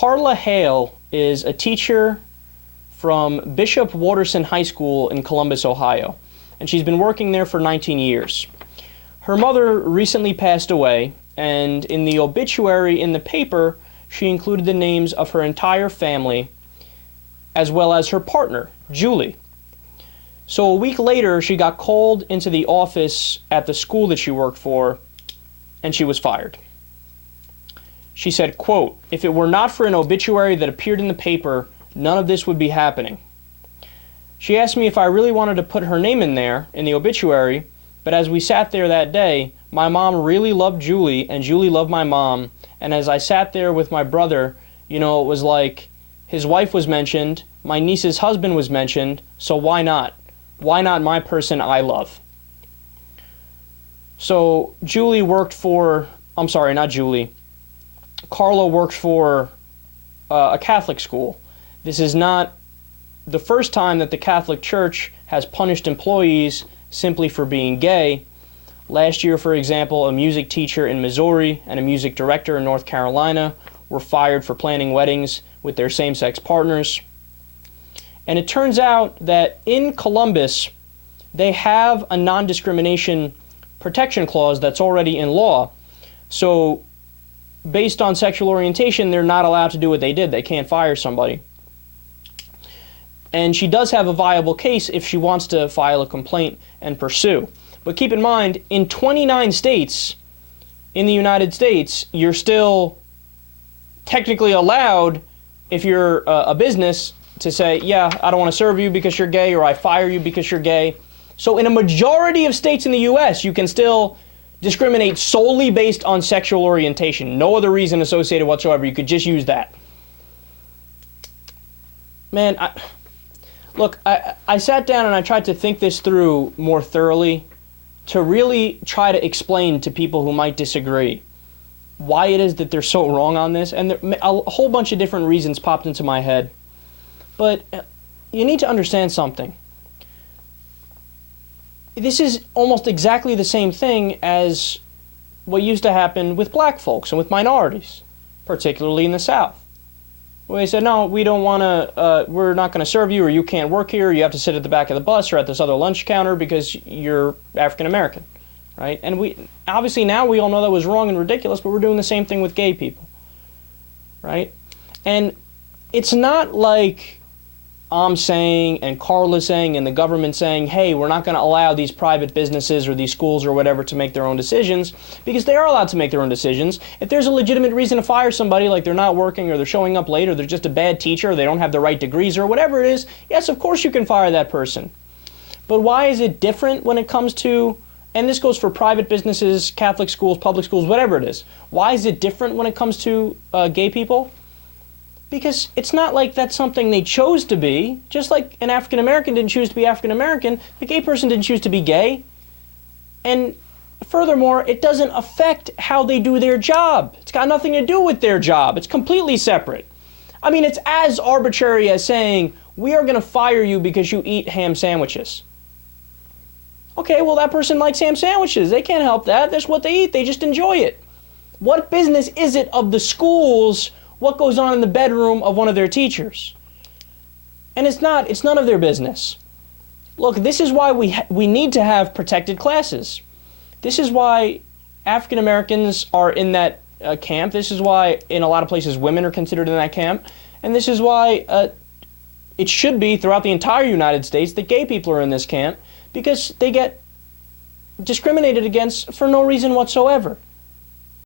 Carla Hale is a teacher from Bishop Watterson High School in Columbus, Ohio, and she's been working there for 19 years. Her mother recently passed away, and in the obituary in the paper, she included the names of her entire family, as well as her partner, Julie. So a week later, she got called into the office at the school that she worked for, and she was fired. She said, quote, "If it were not for an obituary that appeared in the paper, none of this would be happening." She asked me if I really wanted to put her name in there, in the obituary, but as we sat there that day, my mom really loved Julie, and Julie loved my mom, and as I sat there with my brother, it was like his wife was mentioned, my niece's husband was mentioned, so why not? Why not my person I love? So Julie worked for, Carla worked for a Catholic school. This is not the first time that the Catholic Church has punished employees simply for being gay. Last year, for example, a music teacher in Missouri and a music director in North Carolina were fired for planning weddings with their same-sex partners. And it turns out that in Columbus, they have a non-discrimination protection clause that's already in law. So based on sexual orientation, they're not allowed to do what they did. They can't fire somebody. And she does have a viable case if she wants to file a complaint and pursue. But keep in mind, in 29 states in the United States, you're still technically allowed, if you're a business, to say, yeah, I don't want to serve you because you're gay, or I fire you because you're gay. So in a majority of states in the U.S., you can still discriminate solely based on sexual orientation. No other reason associated whatsoever. You could just use that. Man, I sat down and I tried to think this through more thoroughly to really try to explain to people who might disagree why it is that they're so wrong on this. And a whole bunch of different reasons popped into my head. But you need to understand something. This is almost exactly the same thing as what used to happen with black folks and with minorities, particularly in the South. Where they said, no, we don't want to, we're not going to serve you, or you can't work here, or you have to sit at the back of the bus or at this other lunch counter because you're African American, right? And obviously now we all know that was wrong and ridiculous, but we're doing the same thing with gay people, right? And it's not like I'm saying and Carla's saying and the government saying, hey, we're not going to allow these private businesses or these schools or whatever to make their own decisions, because they are allowed to make their own decisions. If there's a legitimate reason to fire somebody, like they're not working or they're showing up late or they're just a bad teacher or they don't have the right degrees or whatever it is, yes, of course you can fire that person. But why is it different when it comes to, and this goes for private businesses, Catholic schools, public schools, whatever it is, why is it different when it comes to gay people? Because it's not like that's something they chose to be. Just like an African American didn't choose to be African American, the gay person didn't choose to be gay. And furthermore, it doesn't affect how they do their job. It's got nothing to do with their job. It's completely separate. I mean, it's as arbitrary as saying, we are going to fire you because you eat ham sandwiches. Okay, well, that person likes ham sandwiches. They can't help that. That's what they eat. They just enjoy it. What business is it of the schools what goes on in the bedroom of one of their teachers? And it's none of their business. Look, this is why we need to have protected classes. This is why African Americans are in that camp. This is why in a lot of places women are considered in that camp. And this is why it should be throughout the entire United States that gay people are in this camp, because they get discriminated against for no reason whatsoever.